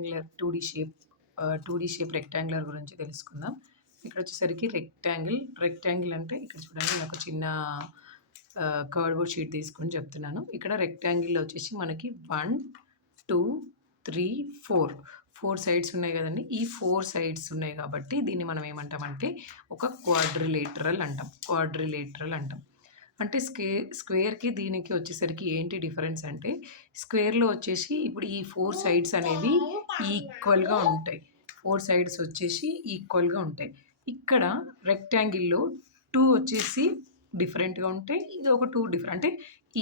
Rectangular 2డీ shape rectangular గురించి తెలుసుకుందాం. ఇక్కడ వచ్చేసరికి రెక్టాంగిల్ అంటే ఇక్కడ చూడండి నేను ఒక చిన్న కార్డ్‌బోర్డ్ షీట్ తీసుకొని చెప్తున్నాను. ఇక్కడ రెక్టాంగిల్‌లో వచ్చేసి మనకి 1, 2, 3, 4 సైడ్స్ ఉన్నాయి కదండీ! ఈ 4 సైడ్స్ ఉన్నాయి కాబట్టి దీన్ని మనం ఏమంటామంటే ఒక క్వాడ్రిలేటరల్ అంటాం. అంటే స్క్వేర్‌కి దీనికి వచ్చేసరికి ఏంటి డిఫరెన్స్ అంటే స్క్వేర్‌లో వచ్చేసి ఇప్పుడు ఈ 4 సైడ్స్ అనేవి ఈక్వల్‌గా ఉంటాయి. 4 సైడ్స్ వచ్చేసి ఈక్వల్‌గా ఉంటాయి. ఇక్కడ రెక్టాంగిల్‌లో 2 వచ్చేసి డిఫరెంట్‌గా ఉంటాయి. ఇది ఒక 2 అంటే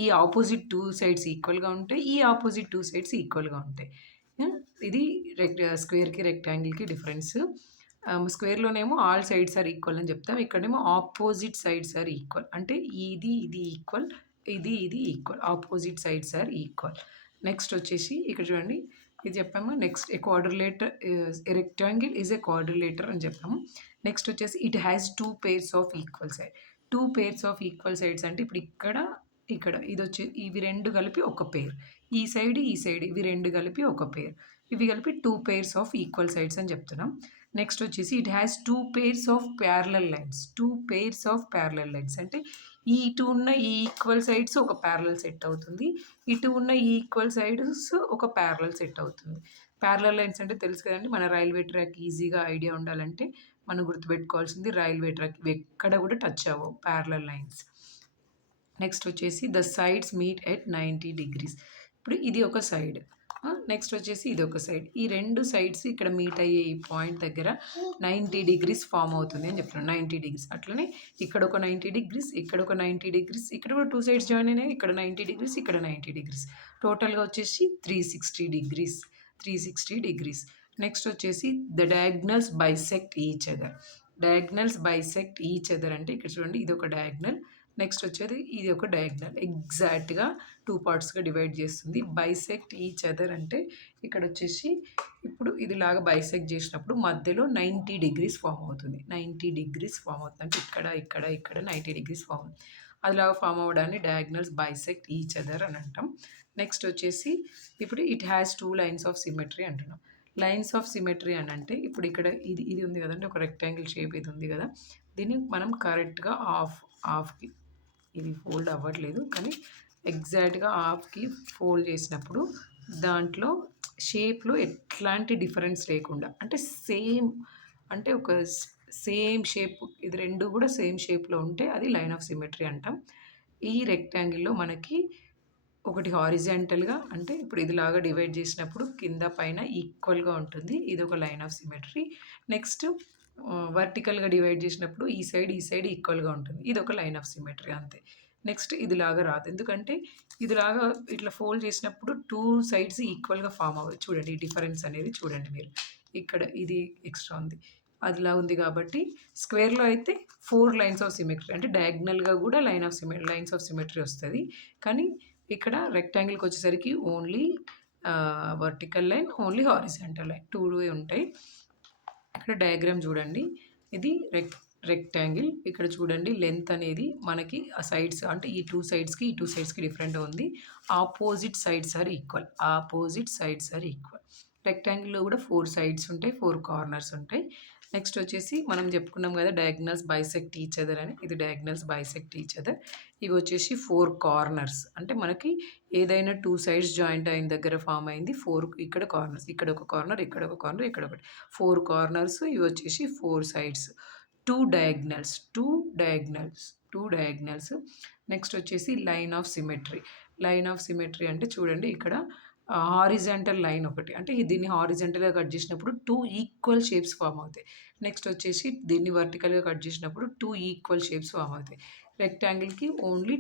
ఈ ఆపోజిట్ 2 సైడ్స్ ఈక్వల్‌గా ఉంటాయి. ఈ ఆపోజిట్ 2 సైడ్స్ ఈక్వల్‌గా ఉంటాయి. ఇది స్క్వేర్‌కి, రెక్టాంగిల్‌కి డిఫరెన్స్. స్క్వేర్‌లోనేమో ఆల్ సైడ్స్ ఆర్ ఈక్వల్ అని చెప్తాం. ఇక్కడేమో ఆపోజిట్ సైడ్స్ ఆర్ ఈక్వల్. అంటే ఇది ఈక్వల్. ఇది equal. Opposite sides are equal. Next వచ్చేసి ఇక్కడ చూడండి ఇది చెప్పాము. Next a rectangle is a quadrilateral అని చెప్పాము. నెక్స్ట్ వచ్చేసి it has 2 pairs of equal side. 2 pairs of equal sides అంటే ఇప్పుడు ఇక్కడ ఇదొచ్చి ఇవి 2 కలిపి ఒక పేర్. ఈ సైడ్ ఇవి 2 కలిపి ఒక పేర్. ఇవి కలిపి 2 pairs ఆఫ్ ఈక్వల్ సైడ్స్ అని చెప్తున్నాం. నెక్స్ట్ వచ్చేసి it has 2 pairs of parallel lines. 2 pairs of parallel lines అంటే ఇటు ఉన్న ఈ ఈక్వల్ సైడ్స్ ఒక ప్యారలల్ సెట్ అవుతుంది. ఇటు ఉన్న ఈ ఈక్వల్ సైడ్స్ ఒక ప్యారలల్ సెట్ అవుతుంది. ప్యారలల్ లైన్స్ అంటే తెలుసు కదండీ! మన రైల్వే ట్రాక్ ఈజీగా ఐడియా ఉండాలంటే మనం గుర్తుపెట్టుకోవాల్సింది రైల్వే ట్రాక్. ఇవి ఎక్కడ కూడా టచ్ అవ్వవు ప్యారలల్ లైన్స్. నెక్స్ట్ వచ్చేసి the sides meet at 90 degrees. ఇప్పుడు ఇది ఒక సైడ్. నెక్స్ట్ వచ్చేసి ఇది ఒక సైడ్. ఈ 2 సైడ్స్ ఇక్కడ మీట్ అయ్యే ఈ పాయింట్ దగ్గర 90 degrees ఫామ్ అవుతుంది అని చెప్తున్నాను. 90 degrees. అట్లనే ఇక్కడ ఒక 90 degrees, ఇక్కడ ఒక 90 degrees, ఇక్కడ కూడా 2 సైడ్స్ జాయిన్ అయినాయి. ఇక్కడ 90 degrees, ఇక్కడ 90 degrees. టోటల్‌గా వచ్చేసి 360 degrees. 360 degrees. నెక్స్ట్ వచ్చేసి the diagonals bisect each other. Diagonals bisect each other అంటే ఇక్కడ చూడండి ఇది ఒక డయాగ్నల్. నెక్స్ట్ వచ్చేది ఇది ఒక డయాగ్నల్. ఎగ్జాక్ట్‌గా 2 పార్ట్స్‌గా డివైడ్ చేస్తుంది. బైసెక్ట్ ఈచ్ అదర్ అంటే ఇక్కడ వచ్చేసి ఇప్పుడు ఇదిలాగా బైసెక్ట్ చేసినప్పుడు మధ్యలో 90 degrees ఫామ్ అవుతుంది. 90 degrees ఫామ్ అవుతుంది. అంటే ఇక్కడ 90 degrees ఫామ్ అవుతుంది. అదిలాగా ఫామ్ అవ్వడాన్ని డయాగ్నల్స్ బైసెక్ట్ ఈచ్ అదర్ అని అంటాం. నెక్స్ట్ వచ్చేసి ఇప్పుడు it has 2 lines of symmetry అంటున్నాం. లైన్స్ ఆఫ్ సిమెట్రీ అని అంటే ఇప్పుడు ఇక్కడ ఇది ఉంది కదండి, ఒక రెక్టాంగిల్ షేప్ ఇది ఉంది కదా, దీన్ని మనం కరెక్ట్గా హాఫ్కి ఇది ఫోల్డ్ అవ్వట్లేదు కానీ ఎగ్జాక్ట్గా హాఫ్కి ఫోల్డ్ చేసినప్పుడు దాంట్లో షేప్లో ఎట్లాంటి డిఫరెన్స్ లేకుండా అంటే అంటే ఒక సేమ్ షేప్, ఇది 2 కూడా సేమ్ షేప్లో ఉంటే అది లైన్ ఆఫ్ సిమెట్రీ అంటాం. ఈ రెక్టాంగిల్లో మనకి ఒకటి హారిజాంటల్‌గా అంటే ఇప్పుడు ఇదిలాగా డివైడ్ చేసినప్పుడు కింద పైన ఈక్వల్‌గా ఉంటుంది. ఇది ఒక లైన్ ఆఫ్ సిమెట్రీ. నెక్స్ట్ వర్టికల్‌గా డివైడ్ చేసినప్పుడు ఈ సైడ్ ఈక్వల్‌గా ఉంటుంది. ఇది ఒక లైన్ ఆఫ్ సిమెట్రీ అంతే. నెక్స్ట్ ఇదిలాగా రాదు. ఎందుకంటే ఇదిలాగా ఇట్లా ఫోల్డ్ చేసినప్పుడు 2 సైడ్స్ ఈక్వల్‌గా ఫామ్ అవ్వదు. చూడండి ఈ డిఫరెన్స్ అనేది చూడండి మీరు. ఇక్కడ ఇది ఎక్స్ట్రా ఉంది. అదిలా ఉంది కాబట్టి స్క్వేర్‌లో అయితే 4 లైన్స్ ఆఫ్ సిమెట్రీ అంటే డయాగ్నల్‌గా కూడా లైన్స్ ఆఫ్ సిమెట్రీ వస్తది. కానీ ఇక్కడ రెక్టాంగిల్‌కి వచ్చేసరికి only vertical line, only horizontal line 2 ఉంటాయి. ఇక్కడ డయాగ్రామ్ చూడండి. ఇది రెక్టాంగిల్. ఇక్కడ చూడండి లెంత్ అనేది మనకి ఆ సైడ్స్ అంటే ఈ 2 సైడ్స్‌కి డిఫరెంట్‌గా ఉంది. Opposite sides are equal. రెక్టాంగిల్‌లో కూడా 4 సైడ్స్ ఉంటాయి, 4 కార్నర్స్ ఉంటాయి. నెక్స్ట్ వచ్చేసి మనం చెప్పుకున్నాం కదా డయాగ్నల్స్ బైసెక్ట్ ఈచ్ అదర్ అని. ఇది డయాగ్నల్స్ బైసెక్ట్ ఈచ్ అదర్. ఇవి వచ్చేసి 4 కార్నర్స్ అంటే మనకి ఏదైనా 2 సైడ్స్ జాయింట్ అయిన దగ్గర ఫామ్ అయింది 4 ఇక్కడ కార్నర్స్. ఇక్కడ ఒక కార్నర్, ఇక్కడ ఒక కార్నర్, ఇక్కడ ఒకటి. 4 కార్నర్స్. ఇవి వచ్చేసి 4 సైడ్స్. 2 డయాగ్నల్స్. నెక్స్ట్ వచ్చేసి లైన్ ఆఫ్ సిమెట్రీ అంటే చూడండి ఇక్కడ హారిజాంటల్ లైన్ ఒకటి అంటే దీన్ని హారిజాంటల్‌గా కట్ చేసినప్పుడు 2 ఈక్వల్ షేప్స్ ఫామ్ అవుతాయి. నెక్స్ట్ వచ్చేసి దీన్ని వర్టికల్‌గా కట్ చేసినప్పుడు 2 ఈక్వల్ షేప్స్ ఫామ్ అవుతాయి. రెక్టాంగిల్‌కి ఓన్లీ